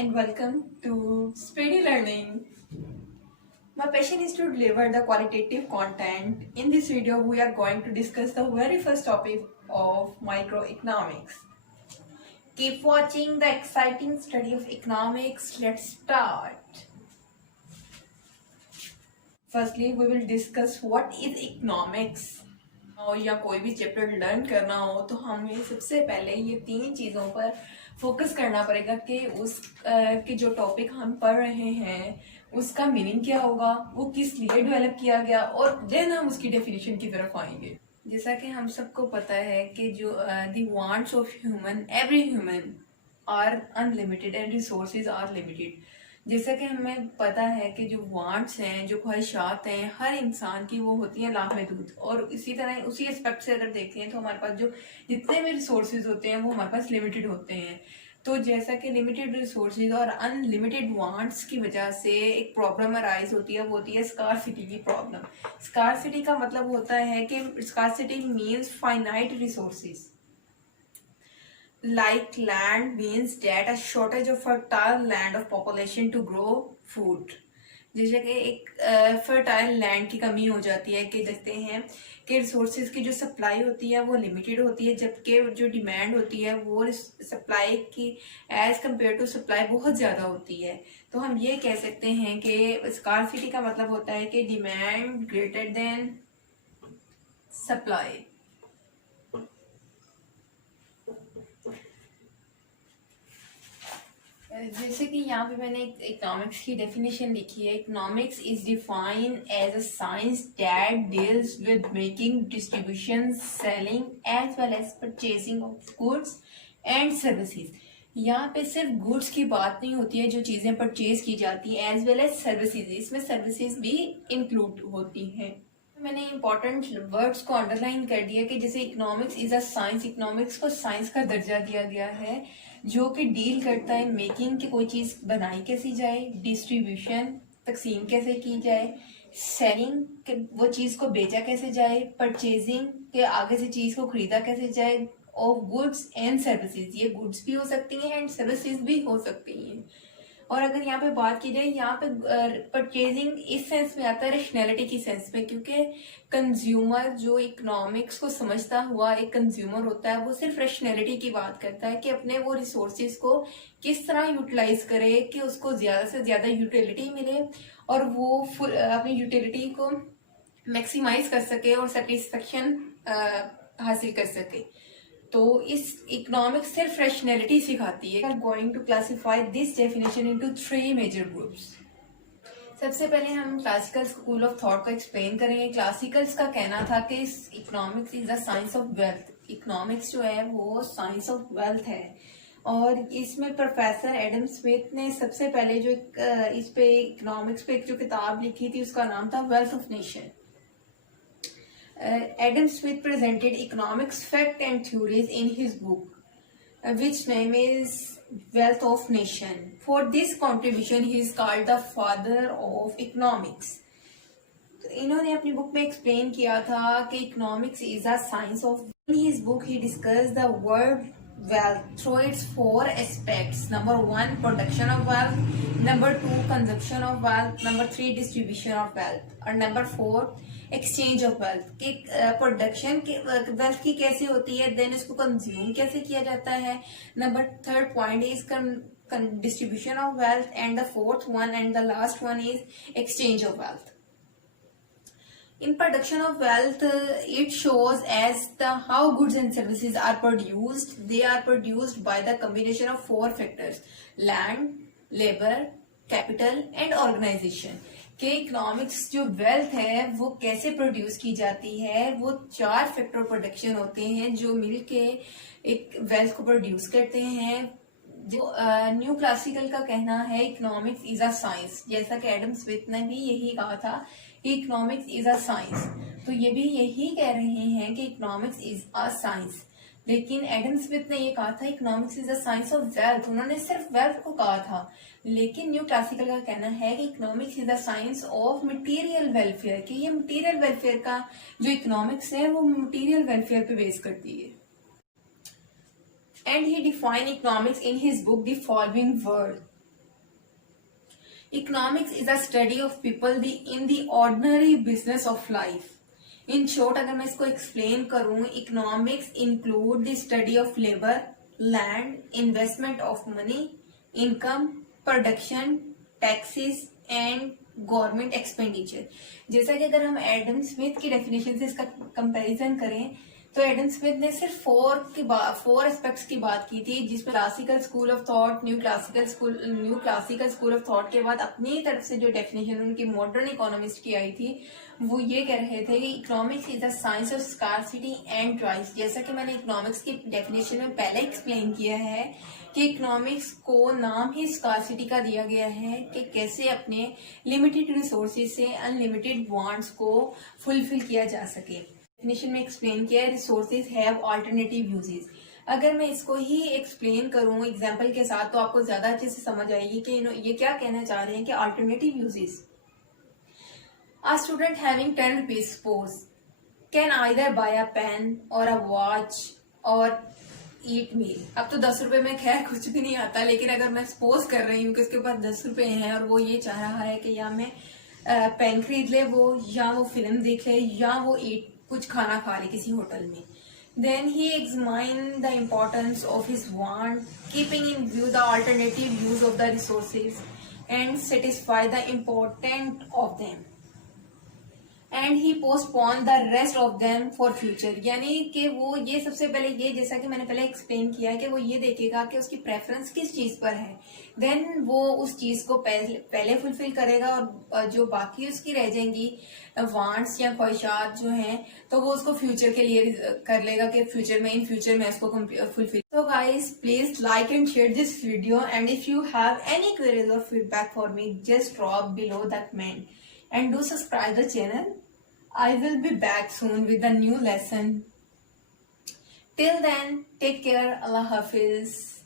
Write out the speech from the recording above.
and welcome to Speedy Learning. My passion is to deliver the qualitative content. In this video, we are going to discuss the very first topic of microeconomics. Keep watching the exciting study of economics. Let's start. Firstly, we will discuss what is economics. या कोई भी chapter learn करना हो तो हमें सबसे पहले ये तीन चीज़ों पर फोकस करना पड़ेगा कि उस के जो टॉपिक हम पढ़ रहे हैं उसका मीनिंग क्या होगा, वो किस लिए डेवलप किया गया, और देन हम उसकी डेफिनेशन की तरफ आएंगे। जैसा कि हम सबको पता है कि जो the wants of human, every human are unlimited and resources are limited. जैसा कि हमें पता है कि जो वांट्स हैं, जो ख्वाहिशात हैं हर इंसान की, वो होती हैं लामहदूद। और इसी तरह उसी एस्पेक्ट से अगर देखें तो हमारे पास जो जितने भी रिसोर्सेज होते हैं वो हमारे पास लिमिटेड होते हैं। तो जैसा कि लिमिटेड रिसोर्सेज और अनलिमिटेड वांट्स की वजह से एक प्रॉब्लम अराइज होती है, वो होती है स्कार्सिटी की प्रॉब्लम। स्कार्सिटी का मतलब होता है कि scarcity means finite resources like land means that a shortage of fertile land of population to grow food। जैसे कि एक फर्टाइल लैंड की कमी हो जाती है कि देखते हैं कि रिसोर्सेज की जो सप्लाई होती है वो लिमिटेड होती है, जबकि जो डिमांड होती है वो सप्लाई की एज कम्पेयर टू सप्लाई बहुत ज़्यादा होती है। तो हम ये कह सकते हैं कि स्कार्सिटी का मतलब होता है कि डिमांड ग्रेटर देन सप्लाई। जैसे कि यहाँ पे मैंने इकोनॉमिक्स की डेफिनेशन लिखी है। Economics is defined as a science that deals with making, distribution, selling as well as purchasing of goods and services. यहाँ पे सिर्फ गुड्स की बात नहीं होती है, जो चीज़ें परचेज की जाती हैं, एज वेल एज सर्विसेज, इसमें सर्विसेज भी इंक्लूड होती हैं। मैंने इंपॉर्टेंट वर्ड्स को अंडरलाइन कर दिया कि जैसे economics is a science, economics को साइंस का दर्जा दिया गया है जो कि डील करता है मेकिंग की कोई चीज़ बनाई कैसी जाए, डिस्ट्रीब्यूशन तकसीम कैसे की जाए, सेलिंग वो चीज़ को बेचा कैसे जाए, परचेजिंग के आगे से चीज़ को खरीदा कैसे जाए, ऑफ गुड्स एंड सर्विसेज, ये गुड्स भी हो सकती हैं एंड सर्विसेज भी हो सकती हैं। और अगर यहाँ पे बात की जाए, यहाँ पे परचेजिंग इस सेंस में आता है रैशनैलिटी की सेंस में, क्योंकि कंज्यूमर जो इकोनॉमिक्स को समझता हुआ एक कंज्यूमर होता है वो सिर्फ रैशनैलिटी की बात करता है कि अपने वो रिसोर्सेज को किस तरह यूटिलाइज करे कि उसको ज़्यादा से ज़्यादा यूटिलिटी मिले और वो अपनी यूटिलिटी को मैक्सिमाइज कर सके और सेटिस्फेक्शन हासिल कर सके। तो इस इकोनॉमिक्स सिर्फ रैशनैलिटी सिखाती है। Going to classify this definition into 3 major groups. सबसे पहले हम क्लासिकल स्कूल ऑफ थॉट को एक्सप्लेन करेंगे। क्लासिकल्स का कहना था कि economics is a science of wealth. Economics जो है वो साइंस ऑफ वेल्थ है, और इसमें प्रोफेसर एडम स्मिथ ने सबसे पहले जो इस पे इकोनॉमिक्स पे जो किताब लिखी थी उसका नाम था wealth of nation. Adam Smith presented economics fact and theories in his book, which name is Wealth of Nation. For this contribution, he is called the father of economics. इन्होंने अपनी बुक में एक्सप्लेन किया था कि economics is a science of. In his book he discuss the word wealth through its 4 aspects. Number 1, production of wealth. Number 2, consumption of wealth. Number 3, distribution of wealth. और number 4, exchange of wealth. कि production wealth की कैसे होती है, then इसको consume कैसे किया जाता है। Number 3rd point is distribution of wealth, and the 4th one and the last one is exchange of wealth. In production of wealth, it shows as how goods and services are produced. They are produced by the combination of 4 factors: land, labor, capital and organization. कि economics जो wealth है वो कैसे produce की जाती है, वो 4 factor production होते हैं जो मिलके एक वेल्थ को प्रोड्यूस करते हैं। जो न्यू क्लासिकल का कहना है इकोनॉमिक्स इज अ साइंस, जैसा कि एडम स्मिथ ने भी यही कहा था कि इकोनॉमिक्स इज अ साइंस, तो ये भी यही कह रहे हैं कि इकोनॉमिक्स इज अ साइंस। लेकिन एडम स्मिथ ने ये कहा था economics is a science of wealth, उन्होंने सिर्फ वेल्थ को कहा था। लेकिन न्यू क्लासिकल का कहना है कि economics is a science of material welfare, कि ये मटेरियल वेलफेयर का जो इकोनॉमिक्स है वो मटेरियल वेलफेयर पे बेस करती है। And he defined economics in his book The Following Word. Economics is a study of people in the ordinary business of life. In short अगर मैं इसको एक्सप्लेन करूं, economics include the study of labour, land, investment of money, income, production, taxes and government expenditure. जैसा कि अगर हम Adam Smith की definition से इसका कंपैरिजन करें तो एडम स्मिथ ने सिर्फ फोर एस्पेक्ट्स की बात की थी, जिसमें classical school of thought, new classical school of thought के बाद अपनी तरफ से जो डेफिनेशन उनकी मॉडर्न इकोनॉमिस्ट की आई थी वो ये कह रहे थे कि economics is the science of scarcity and choice. जैसा कि मैंने इकोनॉमिक्स की डेफिनेशन में पहले एक्सप्लेन किया है कि इकोनॉमिक्स को नाम ही स्कार्सिटी का दिया गया है कि कैसे अपने लिमिटेड रिसोर्सेज से अनलिमिटेड वांट्स को फुलफिल किया जा सके. डेफिनेशन में एक्सप्लेन किया है रिसोर्सेज हैव अल्टरनेटिव यूजेस. अगर मैं इसको ही एक्सप्लेन करूं एग्जांपल के साथ तो आपको ज्यादा अच्छे से समझ आएगी कि ये क्या कहना चाह रहे हैं कि alternative uses. A student having 10 rupees suppose can either buy a pen or a watch or eat meal. अब तो 10 रुपए में खैर कुछ भी नहीं आता, लेकिन अगर मैं सपोज कर रही हूँ कि उसके पास 10 रुपए हैं और वो ये चाह रहा है कि या मैं पेन खरीद ले वो, या वो फिल्म देख ले, या वो कुछ खाना खा ले किसी होटल में, then he examine the importance of his want, keeping in view the alternative use of the resources and satisfy the important of them. And he postpone the rest of them for future. यानी कि वो ये सबसे पहले ये, जैसा कि मैंने पहले एक्सप्लेन किया है, कि वो ये देखेगा कि उसकी प्रेफरेंस किस चीज पर है, देन वो उस चीज को पहले फुलफिल करेगा और जो बाकी उसकी रह जाएंगी वांट्स या ख्वाहिशात जो हैं तो वो उसको फ्यूचर के लिए कर लेगा कि इन फ्यूचर में उसको fulfil. So guys, please like and share this video, and if you have any queries or feedback for me, just drop below the comment and do subscribe the channel. I will be back soon with a new lesson. Till then, take care. Allah Hafiz.